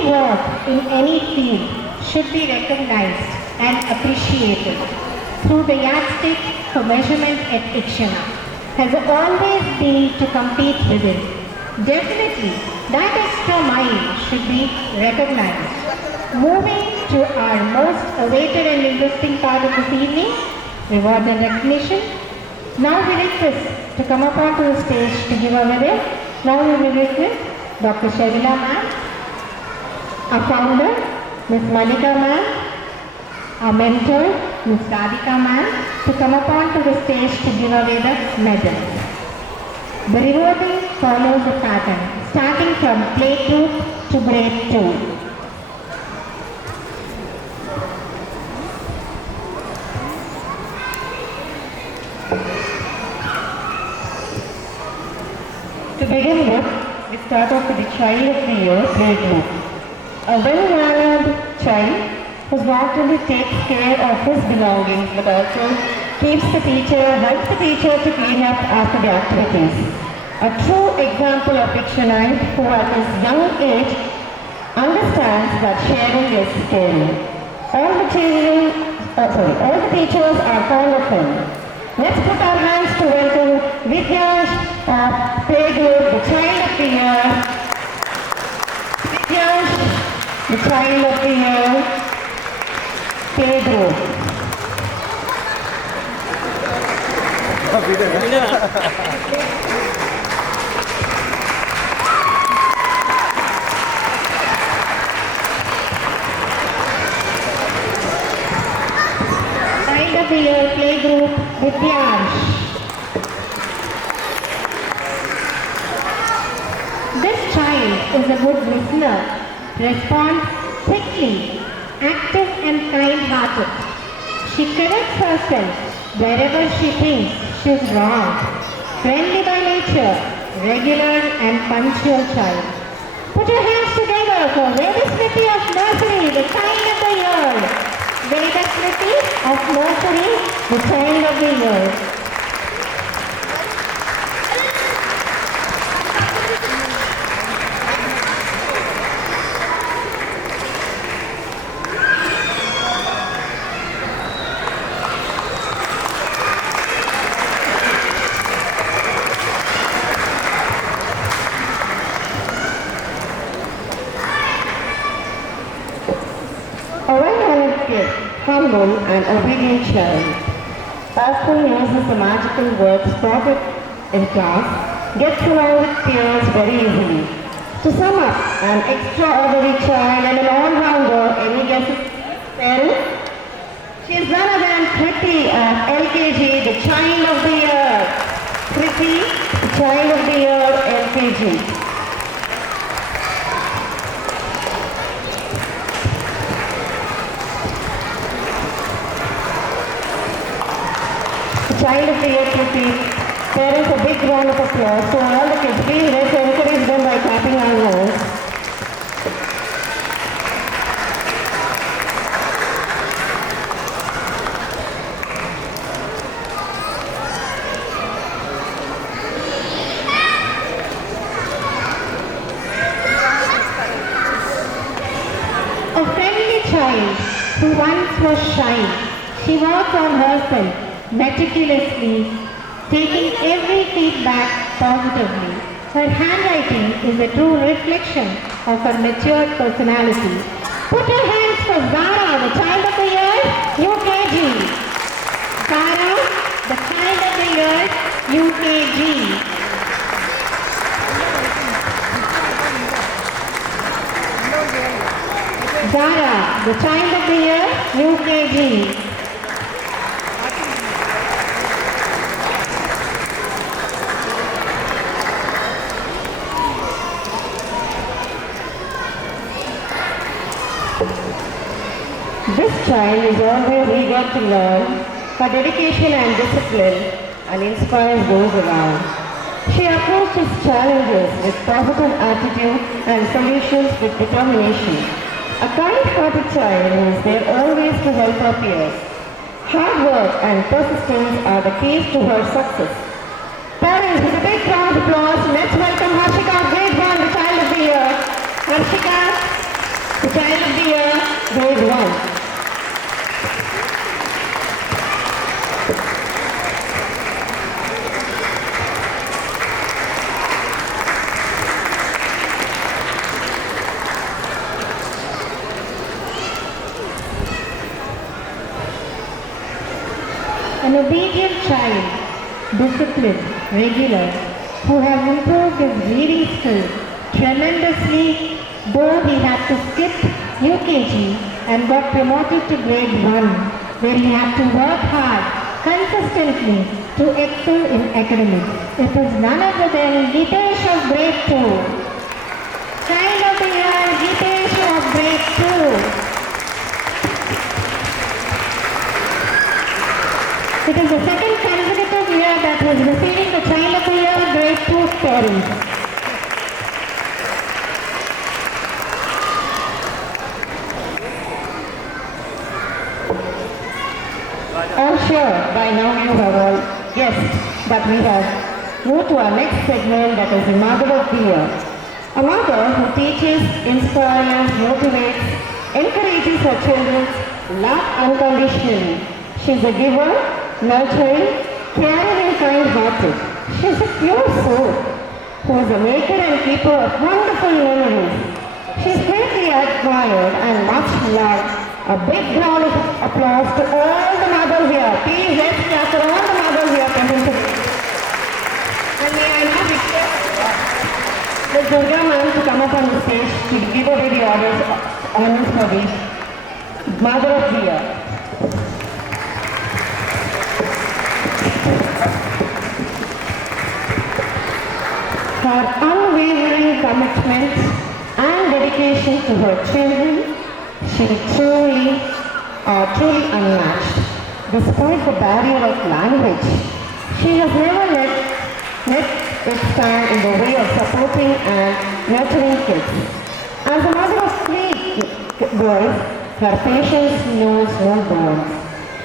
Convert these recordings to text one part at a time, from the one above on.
Any work in any field should be recognized and appreciated through the yardstick for measurement at Ikshana has always been to compete with it. Definitely, that extra mile should be recognized. Moving to our most awaited and interesting part of this evening, rewards and recognition. Now we request to come up onto the stage to give a video. Now we will request Dr. Sharmila ma'am, our founder, Ms. Malika ma'am, our mentor, Ms. Radhika ma'am, to come up onto the stage to give away the medal. The rewarding follows a pattern, starting from playgroup to grade 2. To begin with, we start off with the Child of the Year grade group. A well-mannered child who not only takes care of his belongings but also helps the teacher to clean up after the activities. A true example of Ikshana who at his young age understands that sharing is caring. All the teachers are fond of him. Let's put our hands to welcome Vidyansh of playgroup, the Child of the Year. Vidyansh, the Child of the Year, playgroup. Child of the Year playgroup, Vidyansh. This child is a good listener, responds quickly, active and kind-hearted. She corrects herself wherever she thinks she is wrong. Friendly by nature, regular and punctual child. Put your hands together for Veda Smriti of Nursery, the Child of the Year. Veda Smriti of Nursery, the Child of the Year. A well-mannered kid, humble and obedient child, often uses the magical words taught in class, gets along with peers very easily. To sum up, an extraordinary child and an all-rounder, any guesses, parents? She is none other than Kriti of LKG, the Child of the Year. Kriti, the Child of the Year, LKG. Child of the Year Kriti. Parents, a big round of applause to all the kids. Please let's encourage them by clapping our hands. A friendly child who once was shy. She worked on herself meticulously, taking every feedback positively. Her handwriting is a true reflection of her matured personality. Put your hands for Zara, the Child of the Year, UKG. Zara, the Child of the Year, UKG. Zara, the Child of the Year, UKG. This child is always eager to learn, her dedication and discipline, and inspires those around. She approaches challenges with positive attitude and solutions with determination. A kind-hearted child who is there always to help her peers. Hard work and persistence are the keys to her success. Parents, with a big round of applause, let's welcome Harshika, grade 1, the Child of the Year. Harshika, The Child of the Year, Grade 1. An obedient child, disciplined, regular, who has improved his reading skill tremendously, though he had to skip UKG and got promoted to grade 1, where he had to work hard, consistently, to excel in academics. It is none other than Gitesh of grade 2. Child of the Year, Gitesh of grade 2. It is the second consecutive year that he is receiving the Child of the Year Grade 2 story. I'm sure by now you have all guessed that we have moved to our next segment, that is the Mother of the Year. A mother who teaches, inspires, motivates, encourages her children's love unconditionally. She's a giver, nurturing, caring and kind-hearted. She's a pure soul who is a maker and keeper of wonderful memories. She's greatly admired and much loved. A big round of applause to all the mothers here. Please let's clap for all the mothers here present today. And may I now request the Durga ma'am to come up on the stage to give away the honors for the Mother of the Year. Her unwavering commitment and dedication to her children, she truly unmatched. Despite the barrier of language, she has never let it stand in the way of supporting and nurturing kids. As a mother of 3 boys, her patience knows no bounds,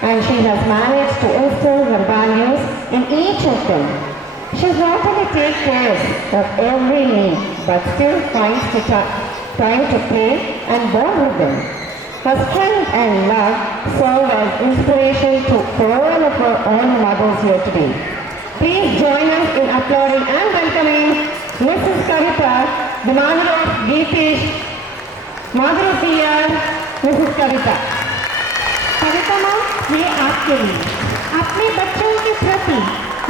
and she has managed to instill her values in each of them. She not only takes care of every need, but still finds the time to play and bond with them. Her strength and love serve as inspiration for all of our own mothers here today. Please join us in applauding and welcoming Mrs. Kavita, the mother of Gitesh, Mother of the Year, Mrs. Kavita. कविता माँ, ये आपके लिए अपने बच्चों के प्रति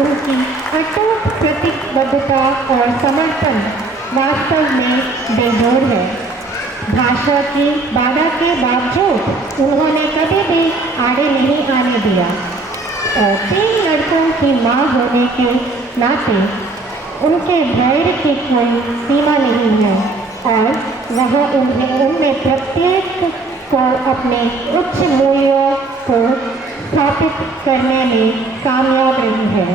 उनकी अटूट प्रतिबद्धता और समर्पण वास्तव में बेजोड़ है। भाषा की बाधा के बावजूद उन्होंने कभी भी आगे नहीं आने दिया और 3 लड़कों की माँ होने के नाते उनके धैर्य की कोई सीमा नहीं है और वह उनमें प्रत्येक को अपने उच्च मूल्यों को स्थापित करने में कामयाब रही है।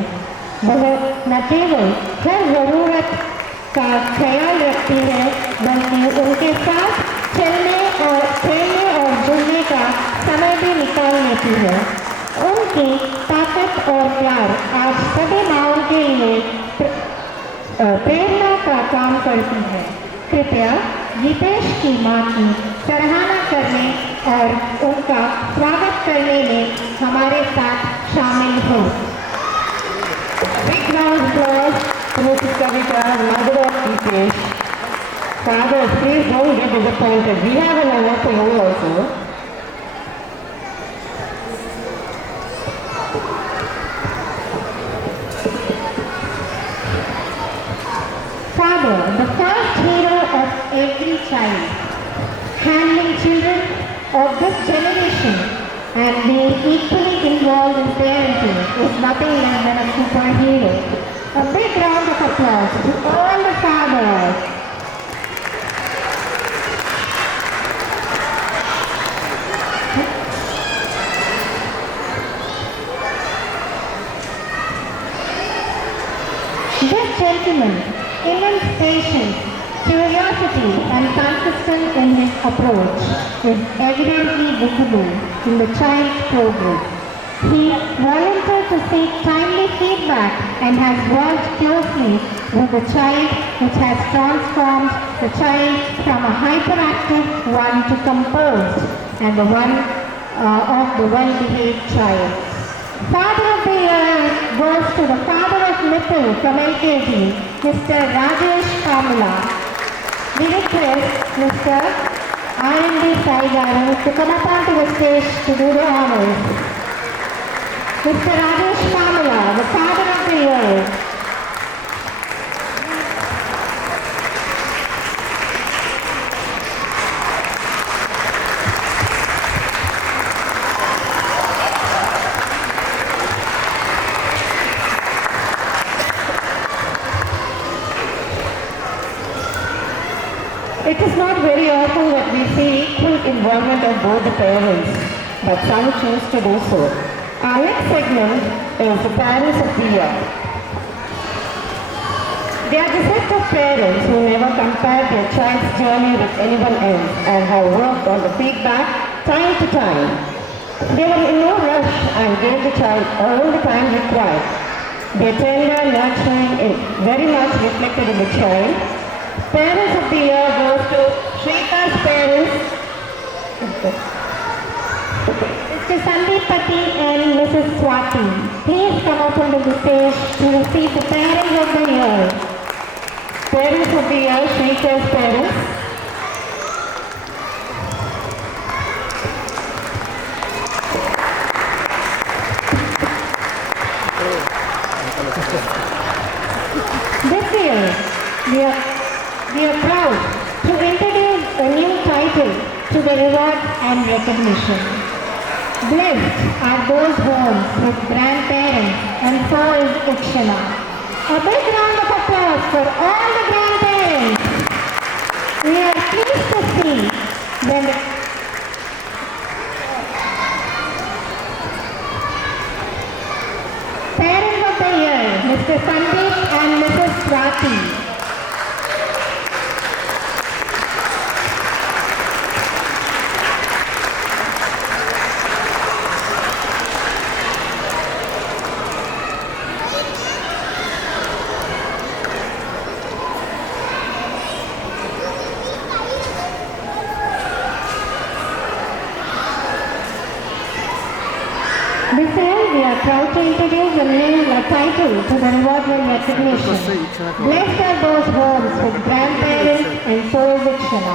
वह न केवल हर ज़रूरत का ख्याल रखती है, बल्कि उनके साथ खेलने और जुड़ने का समय भी निकाल लेती है। उनकी ताकत और प्यार आज सभी माँओं के लिए प्रेरणा का काम करती है। कृपया गीतेश की माँ की सराहना करने और उनका स्वागत करने में हमारे साथ शामिल हो। Big round of applause to Mrs. Kavita, mother of Gitesh. Fathers, please don't get disappointed. We have an award for you also. Father, the first hero of every child, handling children of this generation and being equally involved in parenting is nothing less than a superhero. A big round of applause to all the fathers. This gentleman, immense patience, curiosity and consistent in his approach is evidently visible in the child's progress. He volunteered to seek timely feedback and has worked closely with the child, which has transformed the child from a hyperactive one to composed and the one of the well-behaved child. Father of the Year goes to the father of Nipple from LKG, Mr. Rajesh Kamala. We request Mr. R&D Saigaran to come up onto the stage to do the honors. Mr. Rajesh Kamala, the father of the year. It is not very often that we see equal involvement of both the parents, but some choose to do so. Our next segment is the parents of the year. They are the set of parents who never compare their child's journey with anyone else and have worked on the feedback time to time. They were in no rush and gave the child all the time required. Their tender nurturing is very much reflected in the child. Parents of the year goes to Shrita's parents, Mr. Sandeep Pati and Mrs. Swati, please come up onto the stage to receive the parents of the year. Parents of the year, Shrita's parents. This year, we are proud to introduce a new title to the reward and recognition. Blessed are those homes with grandparents, and so is Ikshana. A big round of applause for all the grandparents. We are pleased to see when parents of the year, Mr. Sandeep and Mrs. Swati. This year, we are proud to introduce a new title to the reward and recognition. Blessed are those homes with grandparents, and so is Ikshana.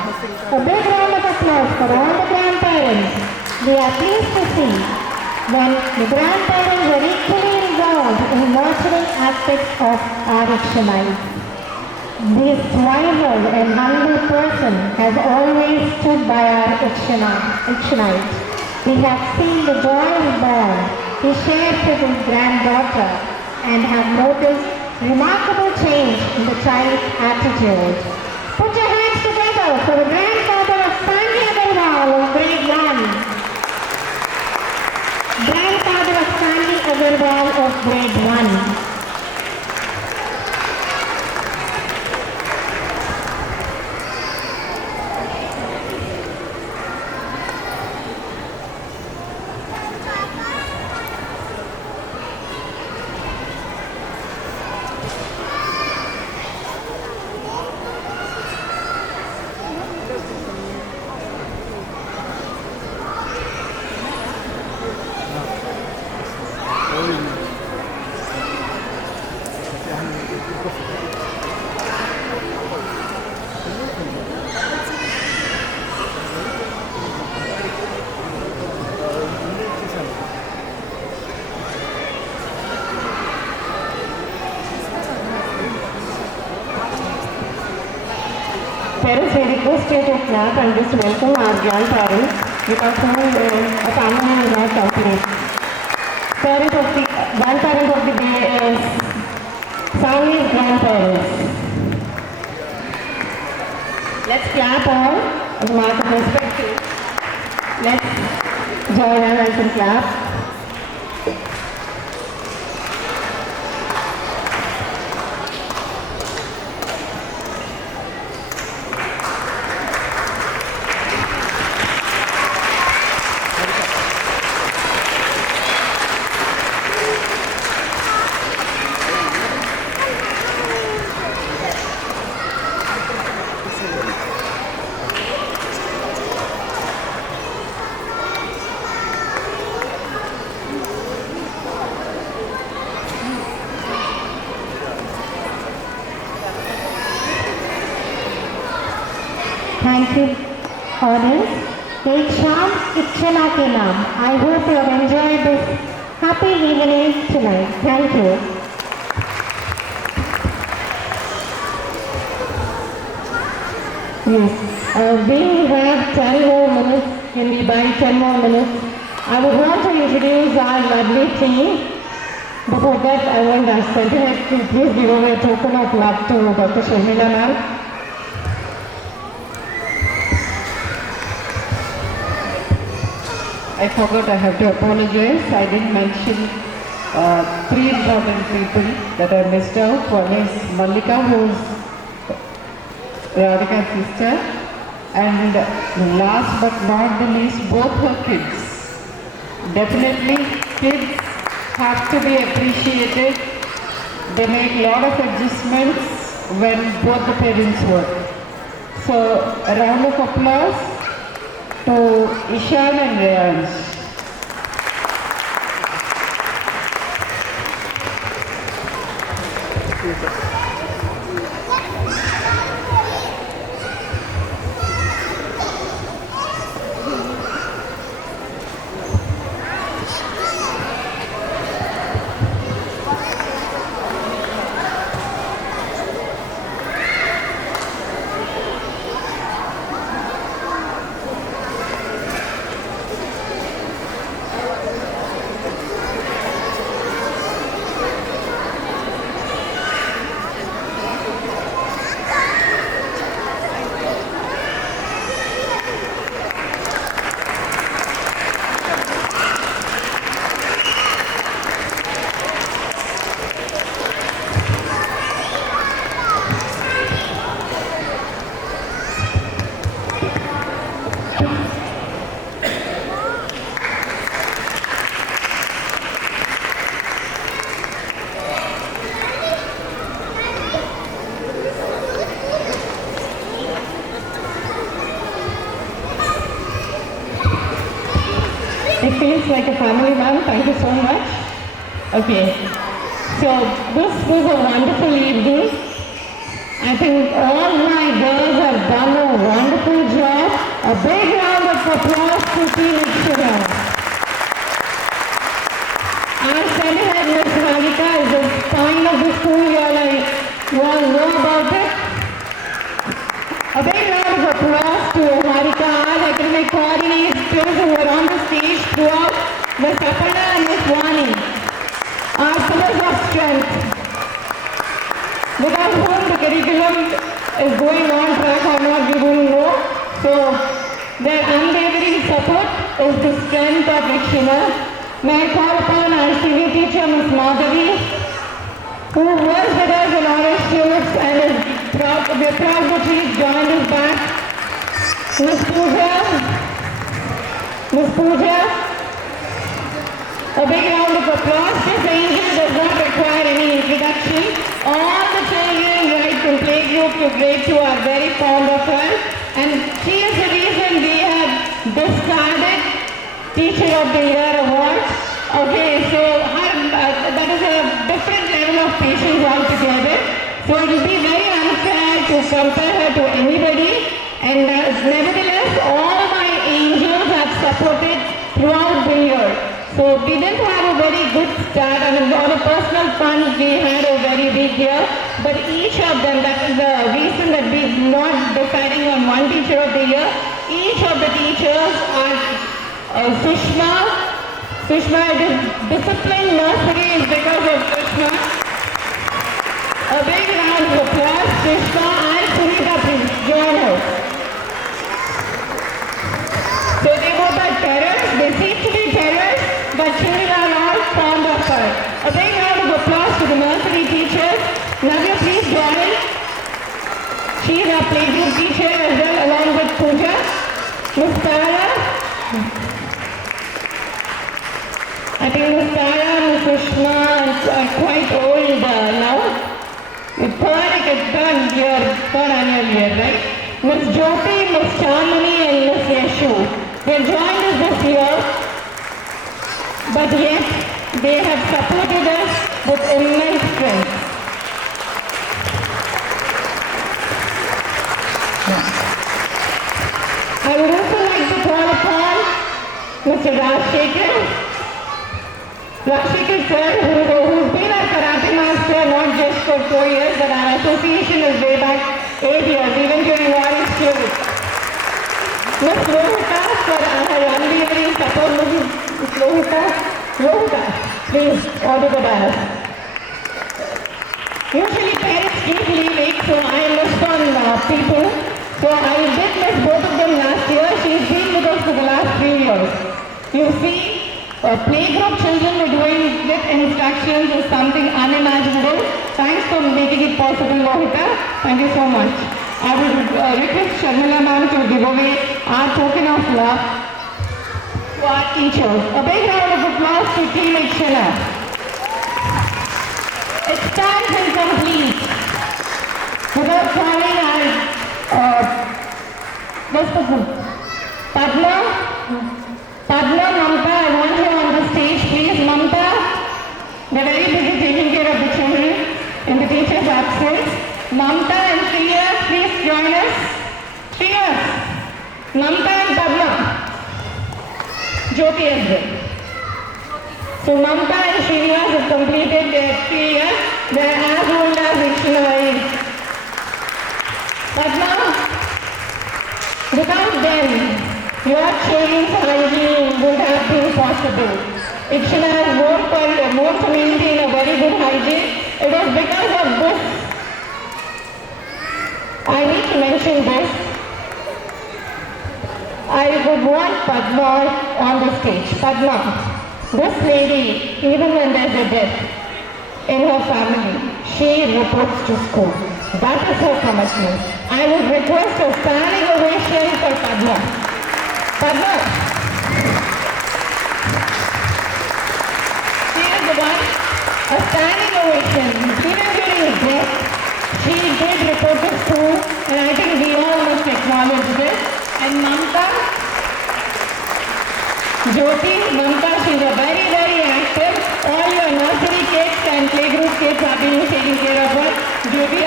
A big round of applause for all the grandparents. We are pleased to see when the grandparents are equally involved in nurturing aspects of our Ikshanites. This wiser and humble person has always stood by our Ikshanites. We have seen the joys born he shares with his granddaughter and have noticed remarkable change in the child's attitude. Put your hands together for the grandfather of Sandy Agarwal of grade 1. Grandfather of Sandy Agarwal of grade 1. Parents, we request you to clap and just welcome our grandparents because a family is not complete. Grandparent of the day is Sami's grandparents. Let's clap all as a mark of respect. Let's join hands and clap. Audience, एक शाम इच्छना के नाम. I hope you have enjoyed this happy evening tonight. Thank you. Yes. We have 10 more minutes. Can we buy 10 more minutes? I would want to introduce our lovely team. Before that, I want our Sentinel to please give away a token of love to Dr. Sharmila ma'am. I forgot, I have to apologize. I didn't mention three important people that I missed out. One is Mallika, who is Radhika's sister, and last but not the least, both her kids. Definitely, kids have to be appreciated. They make a lot of adjustments when both the parents work. So, a round of applause to Ishan and Reyansh. It feels like a family, ma'am. Thank you so much. Okay. So this was a wonderful evening. I think all my girls have done a wonderful job. A big round of applause to Team Ikshana. Our Senate, Ms. Radhika, is the sign of the school year. You all know about it. A big round of applause to Harika, our academic coordinators who were on the stage throughout, Ms. Aparna and Ms. Vani, our pillars of strength, without whom the curriculum is going on track or not, we wouldn't know. So, their unwavering support is the strength of Ikshana. May I call upon our senior teacher, Ms. Madhavi, who was with us in honor students and is proud, we're proud that she's joined us back. Ms. Pooja, a big round of applause. This angel does not require any introduction. All the children right from playgroup to grade 2 are very fond of her, and she is the reason we have discarded Teacher of the Year award. Okay, so that is a different level of patience altogether. So it will be very unfair to compare her to anybody. And nevertheless, all my angels have supported throughout the year. So we didn't have a very good start. I mean, on a personal front, we had a very big year. But each of them, that is the reason that we're not deciding on one Teacher of the Year. Each of the teachers are Sushma, it is discipline nursery is because of Sushma. A big round of applause, Sushma and Sunita, please join us. So they both are terrors, they seem to be terrors, but children are all fond of her. A big round of applause to the nursery teachers. Navya, please join. She is our playgroup teacher as well, along with Pooja. Ms. Tara. I think Ms. Tara and Sushma are quite old now. Third annual year, right? Ms. Jyoti, Ms. Chandani and Ms. Yashu. They joined us this year, but yet they have supported us with immense strength. I I would also like to call upon Mr. Rajshekhar. Rajshekhar sir, who's been our karate master not just for 4 years, but our association is way back 8 years, even during Warren's school. Ms. Lohita for her unwavering support. Ms. Lohita, please order the dais. Usually parents give leave, so I missed on people. So I did miss both of them last year. She's been with us for the last 3 years. You see, playgroup children were doing with instructions is something unimaginable. Thanks for making it possible, Lohita. Thank you so much. I would request Sharmila ma'am to give away our token of love to our teachers. A big round of applause to Team Ikshana. It stands incomplete without calling our Padma, Mamta, I want you on the stage, please. Mamta, they're very busy taking care of the children in the teacher's absence. Mamta and Shriya, please join us. Shriya, Mamta and Padma. Jyoti as well. So Mamta and Shriya have completed their 3 years. They're as old as Ikshana is. Padma, without them, your children's hygiene would have been possible. Ikshana has more community in a very good hygiene. It was because of this. I need to mention this. I would want Padma on the stage. Padma, this lady, even when there's a death in her family, she reports to school. That is her commitment. I would request a standing ovation for Padma. Padma, she is the one, a standing ovation. Even during his death, she did report to school, and I think we all must acknowledge this. And Mamta, Jyoti, Mamta, she's a very, very active. All your nursery kids and playgroup kids have been taking care of her. Jyoti is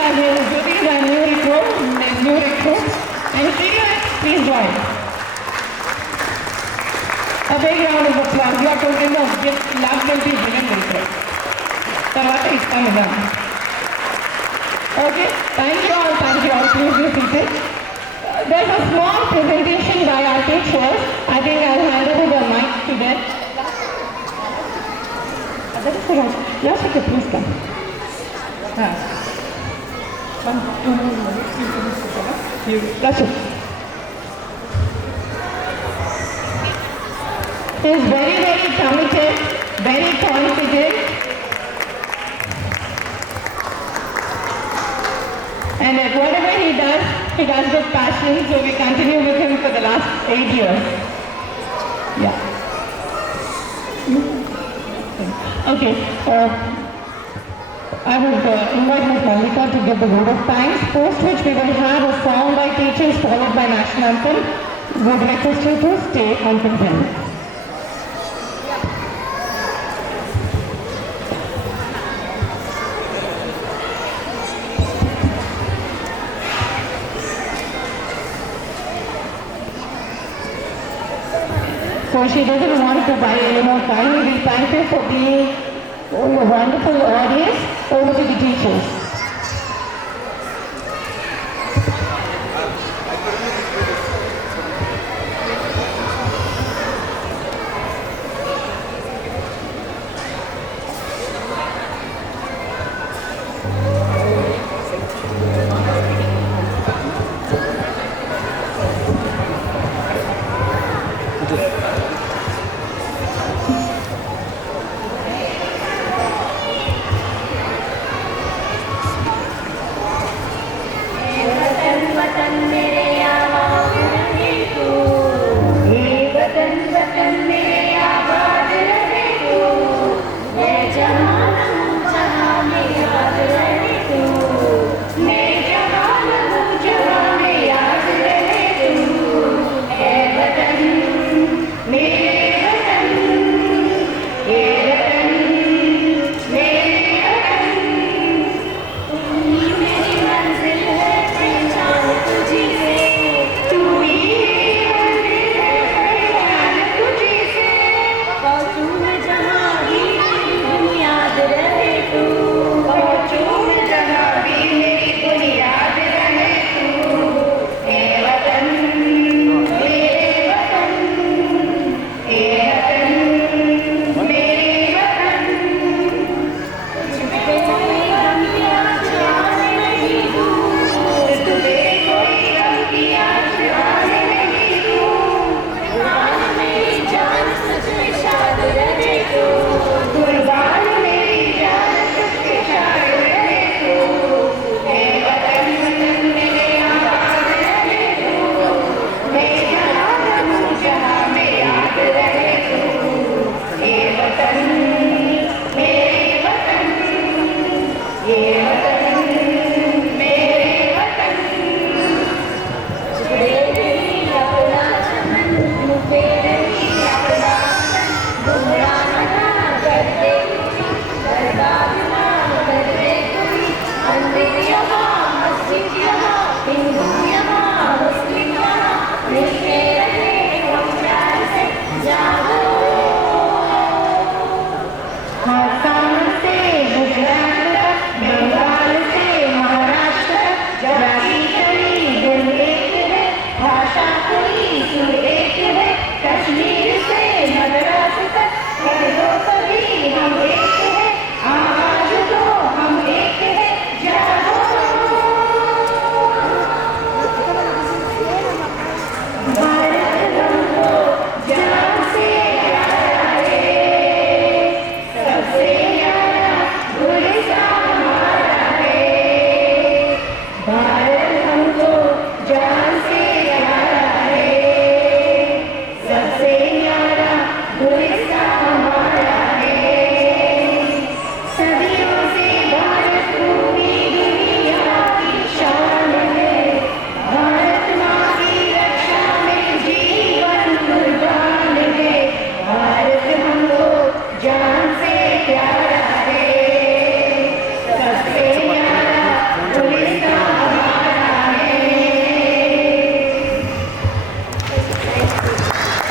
our new recruit. And Shriya, please join. A big round of applause. You are token of gift. Love will be given later. Tarvata istamidam. Okay, thank you all. Please be seated. There's a small presentation by our teachers. I think I'll hand over the mic to them. Yes, okay, please come. That's it. He is very, very committed, very confident. And at whatever he does with passion, so we continue with him for the last 8 years. Yeah. Okay. I would invite Ms. Mallika to give the vote of thanks, post which we will have a song by teachers followed by national anthem. Would request you to stay on consent. So she doesn't want to buy any more time. We thank you for being a wonderful audience. Over to the teachers.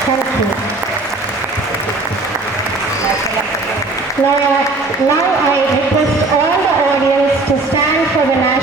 Thank you. Now I request all the audience to stand for the national